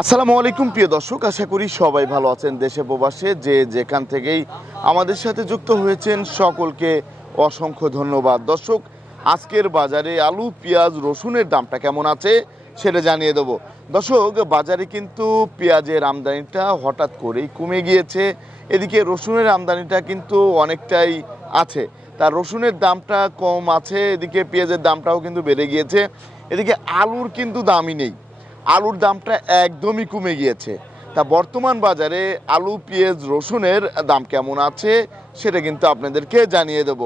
আসসালামু আলাইকুম, প্রিয় দর্শক। আশা করি সবাই ভালো আছেন দেশে প্রবাসে। যে যেখান থেকেই আমাদের সাথে যুক্ত হয়েছেন, সকলকে অসংখ্য ধন্যবাদ। দর্শক, আজকের বাজারে আলু, পেঁয়াজ, রসুনের দামটা কেমন আছে সেটা জানিয়ে দেবো। দর্শক, বাজারে কিন্তু পেঁয়াজের আমদানিটা হঠাৎ করেই কমে গিয়েছে। এদিকে রসুনের আমদানিটা কিন্তু অনেকটাই আছে। তার রসুনের দামটা কম আছে, এদিকে পেঁয়াজের দামটাও কিন্তু বেড়ে গিয়েছে। এদিকে আলুর কিন্তু দামই নেই। আলুর দামটা একদমই কমে গিয়েছে। তা বর্তমান বাজারে আলু পেঁয়াজ রসুনের দাম কেমন আছে সেটা কিন্তু আপনাদেরকে জানিয়ে দেব।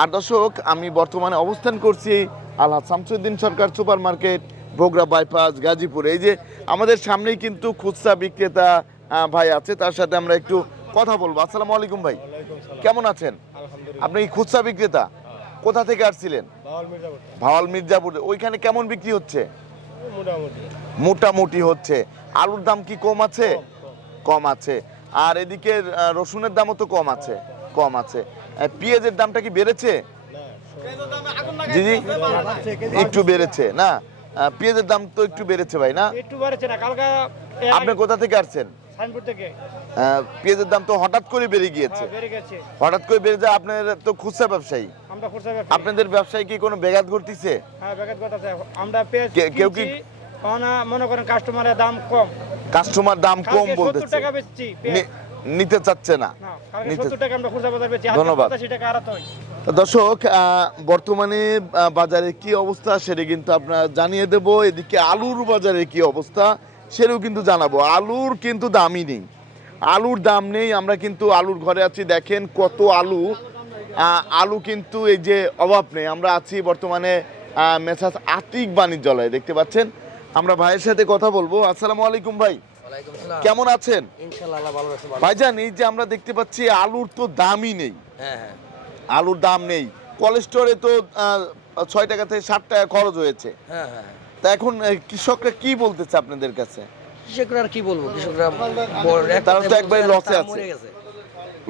আর দর্শক আমি বর্তমানে অবস্থান করছি Alhaj Shamsuddin Sarkar super market Bogura bypass Gazipur. এই যে আমাদের সামনেই কিন্তু খুচরা বিক্রেতা ভাই আছে তার সাথে আমরা একটু কথা বলব। আসসালামু আলাইকুম ভাই। কেমন আছেন? আপনি খুচরা বিক্রেতা? কোথা থেকে আসছিলেন? ভাওয়াল মির্জাপুর। ওইখানে কেমন বিক্রি হচ্ছে? মোটামুটি। মোটামুটি হচ্ছে। আলুর দাম কি কম আছে? কম আছে। আর এদিকে রসুনের দামও তো কম আছে কম আছে। পেঁয়াজের দামটা কি বেড়েছে? জি জি। একটু বেড়েছে না? পেঁয়াজের দাম তো একটু বেড়েছে ভাই না? একটু বাড়ছে না কালকা আপনি কোথা থেকে আসছেন? পেঁয়াজের দাম তো হঠাৎ করে বেড়ে গিয়েছে। হ্যাঁ, হঠাৎ করে বেড়ে যায় আপনার তো খুচরা ব্যবসায়ী। আপনাদের ব্যবসায় কি কোনো ব্যাঘাত ঘটতেছে? হ্যাঁ কেউ কি- মনে করেন কাস্টমারের দাম কম। কাস্টমার দাম কম কালকে 70 বলতেছে। টাকা বেচছি নিতে চাচ্ছে না। না কালকে নিতে- 70 টাকা আমরা খুচরা বাজার বেচছি ধন্যবাদ। আজকে 85 টাকা আড়ত তো দর্শক বর্তমানে বাজারে কি অবস্থা সেটা কিন্তু আপনারা জানিয়ে দেব। এদিকে আলুর বাজারে কি অবস্থা সেটাও কিন্তু জানাব। আলুর কিন্তু দামই নেই। আলুর দাম নেই আমরা কিন্তু আলুর ঘরে আছি। দেখেন কত আলু। আলু কিন্তু এই যে অভাব নেই। আমরা আছি বর্তমানে মেসাজ আতিক বাণিজ্যালয়ে দেখতে পাচ্ছেন? আমরা ভাইয়ের সাথে কথা বলব। আসসালামু আলাইকুম ভাই। কেমন আছেন? ভাইজান এই যে আমরা দেখতে পাচ্ছি আলুর তো দামই নেই। হ্যাঁ হ্যাঁ। আলুর দাম নেই। কোলেস্টোরে তো ছয় টাকা থেকে ষাট টাকা খরচ হয়েছে। হ্যাঁ তা এখন কৃষকরা কি বলতেছে আপনাদের কাছে? কৃষকরা আর কি বলব? কৃষকরা তারা তো একবারে লসে আছে।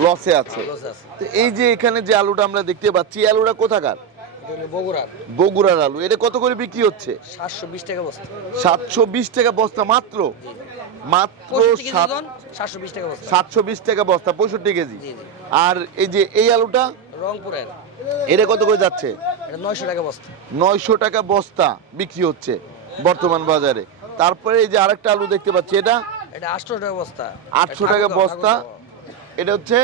লসে আছে। তো এই যে এখানে যে আলুটা আমরা দেখতে পাচ্ছি আলুটা কোথাকার? বগুড়ার। আলু। এটা কত করে বিক্রি হচ্ছে? সাতশো বিশ টাকা বস্তা। সাতশো বিশ টাকা বস্তা মাত্র? মাত্র সাতশো বিশ টাকা বস্তা। পঁয়ষট্টি কেজি। আর এই যে এই আলুটা? রংপুরের। এটা কত করে যাচ্ছে? নয়শো টাকা বস্তা। নয়শো টাকা বস্তা বিক্রি হচ্ছে বর্তমান বাজারে। তারপরে এই যে আরেকটা আলু দেখতে পাচ্ছি এটা? এটা আটশো টাকা বস্তা। আটশো টাকা বস্তা। এটা হচ্ছে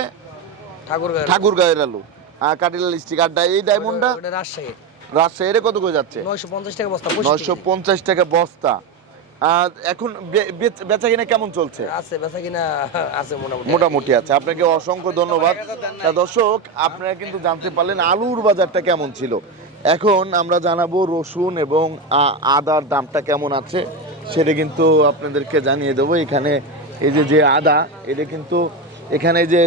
ঠাকুর ঠাকুর গায়ের আলু। কাটিলাল স্টিক আর এই ডায়মন্ডটা রাজশাহী। রাজশাহী এটা কত করে যাচ্ছে? নয়শো পঞ্চাশ টাকা বস্তা নয়শো পঞ্চাশ টাকা বস্তা। আর এখন বেচা কিনা কেমন চলছে? আছে বেচা কিনা আছে মোটামুটি। মোটামুটি আছে। আপনাকে অসংখ্য ধন্যবাদ। দর্শক আপনারা কিন্তু জানতে পারলেন আলুর বাজারটা কেমন ছিল। এখন আমরা জানাব রসুন এবং আদার দামটা কেমন আছে সেটা কিন্তু আপনাদেরকে জানিয়ে দেবো। এখানে এই যে যে আদা এটা কিন্তু এখানে যে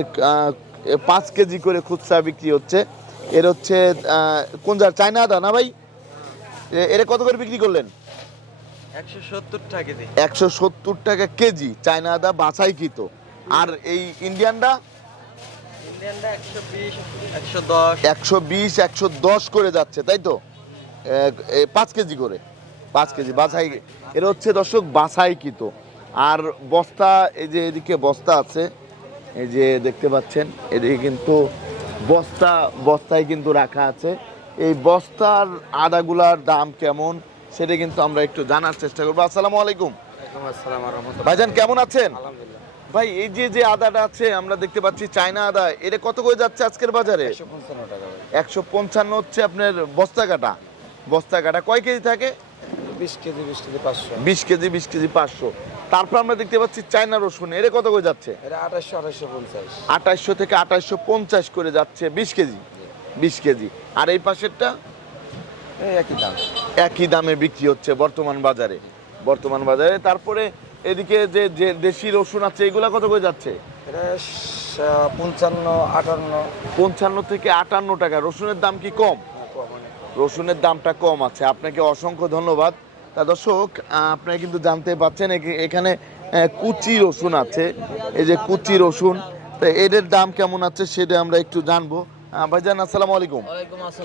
পাঁচ কেজি করে খুচরা বিক্রি হচ্ছে। এর হচ্ছে কোন যা চায়না আদা না ভাই? এ- এটা কত করে বিক্রি করলেন? একশো সত্তর টাকা কেজি। চায়না আদা বাছাইকৃত। আর এই ইন্ডিয়ানটা একশো বিশ একশো দশ। করে যাচ্ছে তাই তো? এ, পাঁচ কেজি করে। পাঁচ কেজি বাছাই। এটা হচ্ছে দর্শক বাছাইকৃত। আর বস্তা এই যে এদিকে বস্তা আছে এই যে দেখতে পাচ্ছেন এদিকে কিন্তু বস্তা বস্তায় কিন্তু রাখা আছে। এই বস্তার আদাগুলার দাম কেমন সেটা কিন্তু আমরা একটু জানার চেষ্টা করব। আসসালামু আলাইকুম। ভাইজান কেমন আছেন? ভাই এই যে যে আদাটা আছে আমরা দেখতে পাচ্ছি চায়না আদা এটা কত করে যাচ্ছে আজকের বাজারে? একশো পঞ্চান্ন টাকা একশো পঞ্চান্ন হচ্ছে আপনার বস্তা কাটা। বস্তা কাটা কয় কেজি থাকে? বিশ কেজি বিশ কেজি পাঁচশো। বিশ কেজি বিশ কেজি পাঁচশো। তারপর আমরা দেখতে পাচ্ছি চায়না রসুন। এর কত করে যাচ্ছে? আঠাশশো থেকে আঠাশশো পঞ্চাশ করে যাচ্ছে বিশ কেজি। বিশ কেজি। আর এই পাশেরটা? একই দাম। একই দামে বিক্রি হচ্ছে বর্তমান বাজারে। বর্তমান বাজারে। তারপরে এদিকে যে যে দেশি রসুন আছে এগুলা কত করে যাচ্ছে? পঞ্চান্ন আটান্ন। পঞ্চান্ন থেকে আটান্ন টাকা। রসুনের দাম কি কম? রসুনের দামটা কম আছে। আপনাকে অসংখ্য ধন্যবাদ। তা দর্শক আপনারা কিন্তু জানতে পাচ্ছেন এখানে কুচি রসুন আছে। এই যে কুচি রসুন তো এদের দাম কেমন আছে সেটা আমরা একটু জানব। ভাইজান আসসালামু আলাইকুম।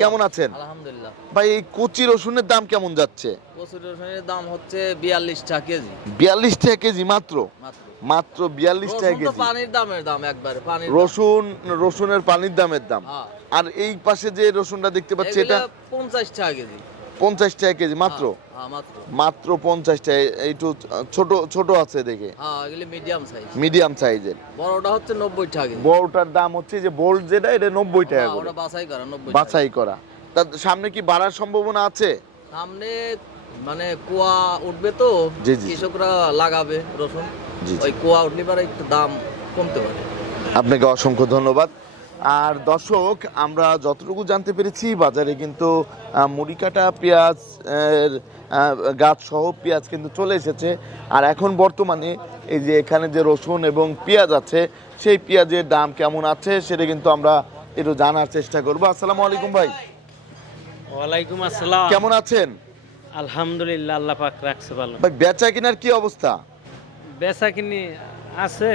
কেমন আছেন? আলহামদুলিল্লাহ। ভাই এই কচি রসুনের দাম কেমন যাচ্ছে? প্রচুর রসুনের দাম হচ্ছে বিয়াল্লিশ টাকা কেজি। বিয়াল্লিশ টাকা কেজি মাত্র? মাত্র। মাত্র বিয়াল্লিশ টাকা কেজি। পানির দামের দাম একবারে পানির রসুন রসুনের পানির দামের দাম। হ্যাঁ। আর এই পাশে যে রসুনটা দেখতে পাচ্ছি এটা? এগুলা পঞ্চাশ টাকা কেজি। পঞ্চাশ টাকা কেজি মাত্র? হ্যাঁ। মাত্র। মাত্র পঞ্চাশ টাকা এইটু ছোট ছোট আছে দেখে। হ্যাঁ এগুলি মিডিয়াম সাইজ মিডিয়াম সাইজের বড়টা হচ্ছে নব্বই টাকা বড়টার দাম হচ্ছে যে বোল্ড যেটা এটা নব্বই টাকা হ্যাঁ, বাছাই করা বাছাই করা। তার সামনে কি বাড়ার সম্ভাবনা আছে? সামনে মানে কুয়া উঠবে তো। কৃষকরা লাগাবে রসুন। ওই কুয়া উঠলে পরে একটু দাম কমতে পারে। আপনাকে অসংখ্য ধন্যবাদ। আর দর্শক আমরা যতটুকু জানতে পেরেছি বাজারে কিন্তু আহ, মুড়ি কাটা পেঁয়াজ গাছ সহ পেঁয়াজ কিন্তু চলে এসেছে। আর এখন বর্তমানে এই যে এখানে যে রসুন এবং পেঁয়াজ আছে সেই পেঁয়াজের দাম কেমন আছে সেটা কিন্তু আমরা একটু জানার চেষ্টা করব। আসসালামু আলাইকুম ভাই। ওয়ালাইকুম আসসালাম। কেমন আছেন? আলহামদুলিল্লাহ আল্লাহ পাক রাখছে ভালো। ভাই বেচা কিনার কি অবস্থা? বেচা কিনি আছে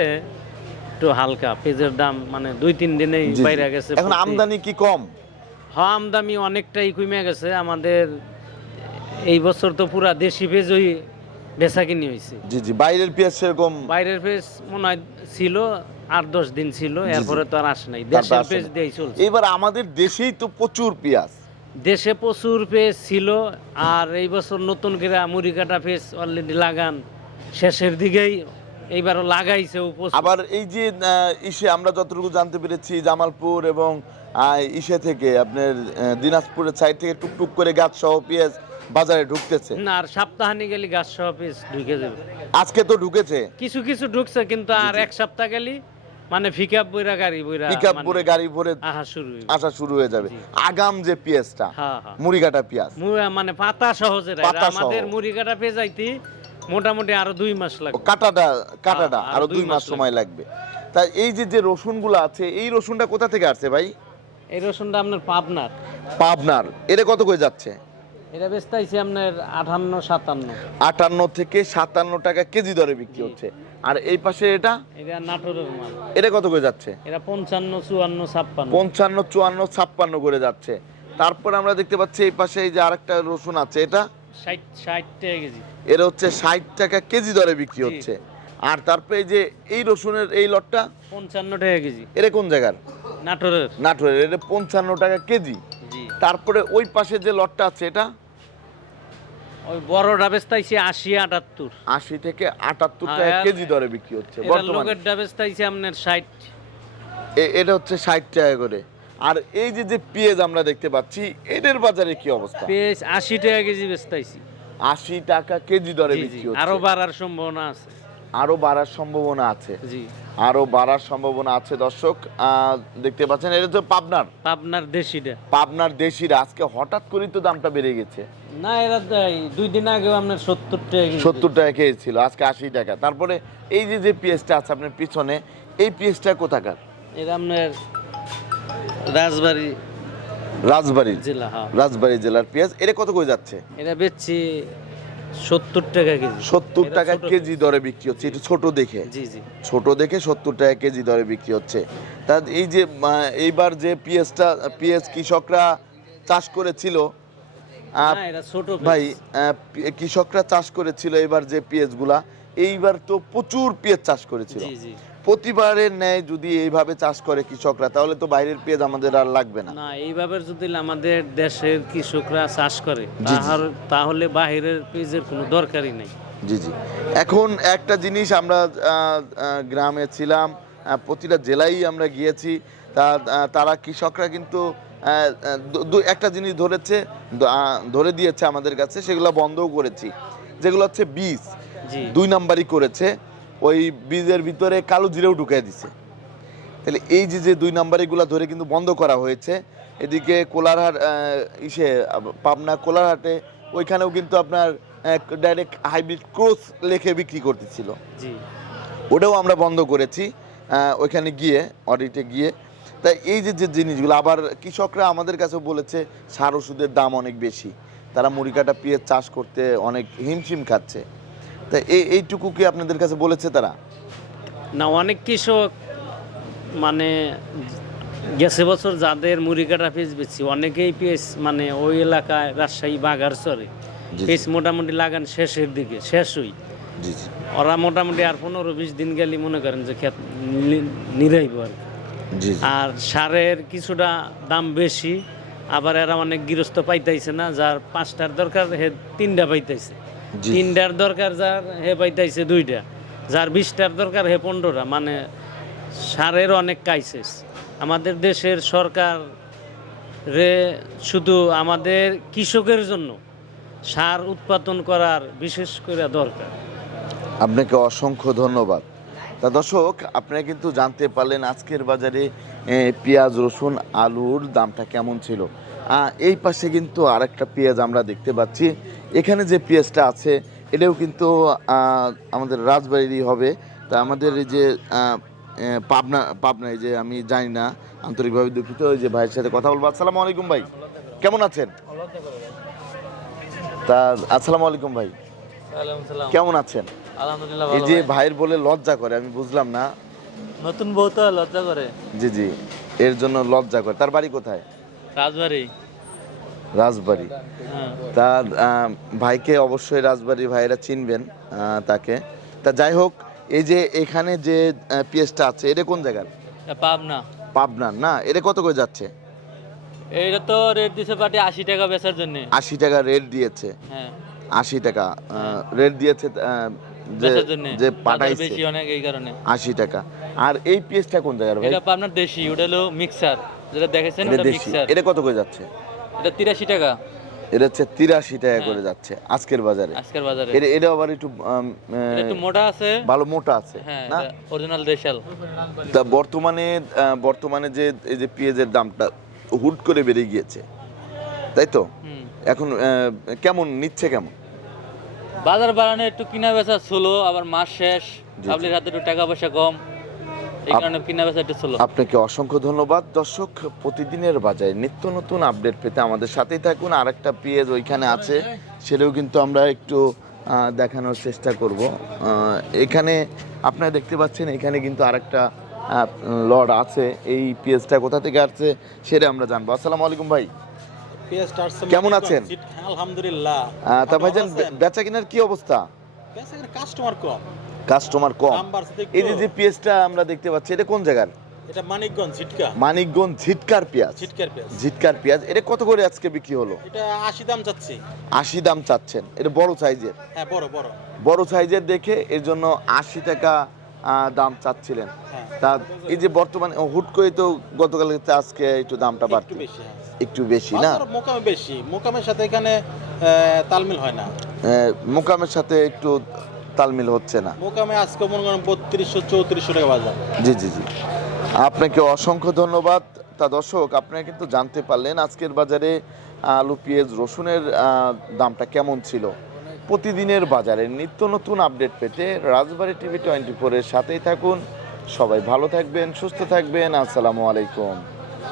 একটু হালকা পেঁয়াজের দাম মানে দুই তিন দিনেই। বাইরে গেছে এখন আমদানি কি কম? হ্যাঁ আমদানি অনেকটাই কমে গেছে। আমাদের এই বছর তো পুরা দেশি পেঁয়াজই বেচা কিনি হয়েছে জি জি। বাইরের পেঁয়াজ সেরকম বাইরের পেঁয়াজ মনে হয় ছিল আট দশ দিন ছিল এরপরে তো আর আসে নাই। দেশের পেঁয়াজ দিয়েই চলছে। এবার আমাদের দেশেই তো প্রচুর পেঁয়াজ। দেশে প্রচুর পেঁয়াজ ছিল আর এই বছর নতুন করে মুড়ি কাটা পেঁয়াজ অলরেডি লাগান। শেষের দিকেই এইবারও লাগাইছে। আবার এই যে ইসে আমরা যতটুকু জানতে পেরেছি জামালপুর এবং ইসে থেকে আপনার দিনাজপুরের সাইড থেকে টুকটুক করে গাছ সহ পেঁয়াজ বাজারে ঢুকতেছে। না আর সপ্তাহানি গেলে গাছ সহ পিস ঢুকে যাবে। আজকে তো ঢুকেছে। কিছু কিছু ঢুকছে কিন্তু আর এক সপ্তাহ গেলি মানে পিকআপ বইরা গাড়ি বইরা পিক আপ মানে গাড়ি ভরে আহা শুরু। আসা শুরু হয়ে যাবে। আগাম যে পেঁয়াজটা হ্যাঁ হ্যাঁ। মুড়িঘাটা পেঁয়াজ। মানে পাতা সহজে। আমাদের মুড়ি কাটা পেয়ে যাইতে মোটামুটি আরও দুই মাস লাগবে। কাটাটা কাটাটা হ্যাঁ, আরও দুই মাস সময় লাগবে। তাই এই যে যে রসুনগুলো আছে এই রসুনটা কোথা থেকে আসছে ভাই? এই রসুনটা আপনার পাবনার। পাবনার। এটা কত করে যাচ্ছে? এটা বেচতাইছি আপনার আঠান্ন সাতান্ন। আটান্ন থেকে সাতান্ন টাকা কেজি দরে বিক্রি হচ্ছে। আর এই পাশে এটা? এটা নাটোরের মাল। এটা কত করে যাচ্ছে? এটা পঞ্চান্ন চুয়ান্ন ছাপ্পান্ন। পঞ্চান্ন চুয়ান্ন ছাপ্পান্ন করে যাচ্ছে। তারপর আমরা দেখতে পাচ্ছি এই পাশে এই যে আরেকটা রসুন আছে এটা? ষাট ষাট টাকা কেজি। এটা হচ্ছে ষাট টাকা কেজি দরে বিক্রি হচ্ছে। আর তারপরে এই যে এই রসুনের এই লটটা পঞ্চান্ন টাকা কেজি। এটা কোন জায়গার? নাটোরের। নাটোরের এটা পঞ্চান্ন টাকা কেজি। তারপরে ওই পাশে যে লটটা আছে এটা? ওই বড়টা বেচতাইছি আশি আটাত্তর। আশি থেকে আটাত্তর হ্যাঁ, টাকা কেজি দরে বিক্রি হচ্ছে বর্তমানে। বেচতাইছি আপনার ষাট। এটা হচ্ছে ষাট টাকা করে। আর এই যে যে পেঁয়াজ আমরা দেখতে পাচ্ছি এদের বাজারে কি অবস্থা? পেঁয়াজ আশি টাকা কেজি বেচতাইছি। আশি টাকা কেজি দরে বিক্রি হচ্ছে। আরও বাড়ার সম্ভাবনা আছে। আরও বাড়ার সম্ভাবনা আছে। জি। আরও বাড়ার সম্ভাবনা আছে দর্শক। দেখতে পাচ্ছেন এটা তো পাবনার। পাবনার দেশিটা। পাবনার দেশিরা আজকে হঠাৎ করেই তো দামটা বেড়ে গেছে। না এরা দুই দিন আগে আপনার সত্তর টাকা কেজি সত্তর টাকা খেয়েছিল আজকে আশি টাকা। তারপরে এই যে যে পেঁয়াজটা আছে আপনার পিছনে এই পেঁয়াজটা কোথাকার? এটা আপনার রাজবাড়ি। রাজবাড়ির জেলা হ্যাঁ। রাজবাড়ি জেলার পেঁয়াজ এটা কত করে যাচ্ছে? এটা বেচছি সত্তর টাকা কেজি। সত্তর টাকা কেজি দরে বিক্রি হচ্ছে একটু ছোট দেখে। জি জি। ছোট দেখে সত্তর টাকা কেজি দরে বিক্রি হচ্ছে। তা এই যে এইবার যে কৃষকরা চাষ করেছিল ভাই কৃষকরা চাষ করেছিল এবার যে পেঁয়াজগুলা এইবার তো প্রচুর পেঁয়াজ চাষ করেছিল। প্রতিবারের ন্যায় যদি এইভাবে চাষ করে কৃষকরা তাহলে তো বাইরের পেঁয়াজ আমাদের আর লাগবে না। না এইভাবে যদি আমাদের দেশের কৃষকরা চাষ করে তাহলে বাইরের পেঁয়াজের কোনো দরকারই নেই। জি জি। এখন একটা জিনিস আমরা গ্রামে ছিলাম প্রতিটা জেলায় আমরা গিয়েছি তা তারা কৃষকরা কিন্তু একটা জিনিস ধরেছে ধরে দিয়েছে আমাদের কাছে সেগুলো বন্ধও করেছি যেগুলো হচ্ছে বীজ। দুই নাম্বারই করেছে ওই বীজের ভিতরে কালো জিরেও ঢুকিয়ে দিছে। তাহলে এই যে যে দুই নাম্বারিগুলো ধরে কিন্তু বন্ধ করা হয়েছে। এদিকে কোলারহাট ইসে পাবনা কোলারহাটে ওইখানেও কিন্তু আপনার ডাইরেক্ট হাইব্রিড ক্রস লেখে বিক্রি করতেছিল। ওটাও আমরা বন্ধ করেছি ওইখানে গিয়ে অডিটে গিয়ে। তাই এই যে যে জিনিসগুলো আবার কৃষকরা আমাদের কাছে বলেছে সার ওষুধের দাম অনেক বেশি। তারা মুড়ি কাটা পেঁয়াজ চাষ করতে অনেক হিমশিম খাচ্ছে। তাই এই এইটুকু কি আপনাদের কাছে বলেছে তারা? না অনেক কৃষক মানে গেছে বছর যাদের মুড়ি কাটা পেঁয়াজ বেচছি অনেকেই পেঁয়াজ মানে ওই এলাকায় রাজশাহী বাগারচরে জি। পেঁয়াজ মোটামুটি লাগান শেষের দিকে শেষ জি ওরা মোটামুটি আর পনেরো বিশ দিন গেলে মনে করেন যে নি- নিরাইব আর আর সারের কিছুটা দাম বেশি আবার এরা অনেক গৃহস্থ পাইতেছে না যার পাঁচটার দরকার হে তিনটা পাইতাইছে। জি। তিনটার দরকার যার হে পাইতাইছে দুইটা। যার বিশটার দরকার হে পনেরোটা। মানে সারের অনেক কাইসেস আমাদের দেশের সরকার রে শুধু আমাদের কৃষকের জন্য সার উৎপাদন করার বিশেষ করে দরকার। আপনাকে অসংখ্য ধন্যবাদ। তা দর্শক আপনারা কিন্তু জানতে পারলেন আজকের বাজারে পেঁয়াজ রসুন আলুর দামটা কেমন ছিল। এই পাশে কিন্তু আরেকটা পেঁয়াজ আমরা দেখতে পাচ্ছি। এখানে যে পেঁয়াজটা আছে এটাও কিন্তু আমাদের রাজবাড়িরই হবে। তা আমাদের এই যে পাবনা পাবনা যে আমি জানি না আন্তরিকভাবে দুঃখিত ওই যে ভাইয়ের সাথে কথা বলব। আসসালামু আলাইকুম ভাই কেমন আছেন? তা আসসালামু আলাইকুম ভাই। কেমন আছেন? এই যে ভাইয়ের বলে লজ্জা করে আমি বুঝলাম না। নতুন বউ তো লজ্জা করে। জি জি এর জন্য লজ্জা করে। তার বাড়ি কোথায়? রাজবাড়ি। রাজবাড়ি। তার ভাইকে অবশ্যই রাজবাড়ি ভাইরা চিনবেন তাকে। তা যাই হোক এই যে এখানে যে পেঁয়াজটা আছে এটা কোন জায়গার? পাবনা। পাবনার না এটা কত করে যাচ্ছে? এইটা তো রেট দিছে পাটি আশি টাকা বেচার জন্য। আশি টাকা রেট দিয়েছে। হ্যাঁ। আশি টাকা রেট দিয়েছে যে যে পাঠাইছে। বেশি অনেক এই কারণে। আশি টাকা। আর এই পেঁয়াজটা কোন জায়গার ভাই? এটা পাবনার দেশি ওটা হলো মিক্সার যেটা দেখেছেন ওটা মিক্সার এটা কত করে যাচ্ছে? এটা তিরাশি টাকা। এটা হচ্ছে তিরাশি টাকা হ্যাঁ। করে যাচ্ছে আজকের বাজারে। আজকের বাজারে। এটা এটা আবার একটু একটু মোটা আছে। ভালো মোটা আছে হ্যাঁ না? অরিজিনাল দেশাল। তা বর্তমানে বর্তমানে যে এই যে পেঁয়াজের দামটা হুট করে বেড়ে গিয়েছে তাই তো? এখন কেমন নিচ্ছে কেমন? বাজার বাড়ানো একটু কিনা বেচা ছিল আবার মাস শেষ। পাবলিক হাতে একটু টাকা পয়সা কম। আপনাকে অসংখ্য ধন্যবাদ। দর্শক প্রতিদিনের বাজারে নিত্য নতুন আপডেট পেতে আমাদের সাথেই থাকুন। আর একটা পেঁয়াজ ওইখানে আছে সেটাও কিন্তু আমরা একটু দেখানোর চেষ্টা করব। এখানে আপনারা দেখতে পাচ্ছেন এখানে কিন্তু আরেকটা লড আছে। এই পেঁয়াজটা কোথা থেকে আসছে সেটা আমরা জানব। আসসালামু আলাইকুম ভাই। কেমন আছেন? আলহামদুলিল্লাহ। তা ভাইজান? বেচা কেনার কি অবস্থা? কাস্টমার কম। কাস্টমার কম। এই যে যে পেঁয়াজটা আমরা দেখতে পাচ্ছি এটা কোন জায়গার? এটা মানিকগঞ্জ ঝিটকা। মানিকগঞ্জ ঝিটকার পেঁয়াজ। ঝিটকার পেঁয়াজ। ঝিটকার পেঁয়াজ এটা কত করে আজকে বিক্রি হলো? এটা আশি দাম চাচ্ছি। আশি দাম চাচ্ছেন এটা বড় সাইজের? হ্যাঁ বড় বড়। বড় সাইজের দেখে এর জন্য আশি টাকা দাম চাচ্ছিলেন। হ্যাঁ। তা এই যে বর্তমানে হুট করে তো গতকাল আজকে একটু দামটা বাড়ছে। বেশি হ্যাঁ। একটু বেশি না? মোকামে বেশি। মোকামের সাথে এখানে তালমিল হয় না। মোকামের সাথে একটু তালমিল হচ্ছে না। মোকামে আজকে মনে করেন বত্রিশশো চৌত্রিশশো টাকা বাজার। জি জি জি। আপনাকে অসংখ্য ধন্যবাদ। তা দর্শক আপনারা কিন্তু জানতে পারলেন আজকের বাজারে আলু পেঁয়াজ রসুনের দামটা কেমন ছিল। প্রতিদিনের বাজারে নিত্য নতুন আপডেট পেতে রাজবাড়ি টিভি টোয়েন্টি ফোরের সাথেই থাকুন। সবাই ভালো থাকবেন সুস্থ থাকবেন। আসসালামু আলাইকুম।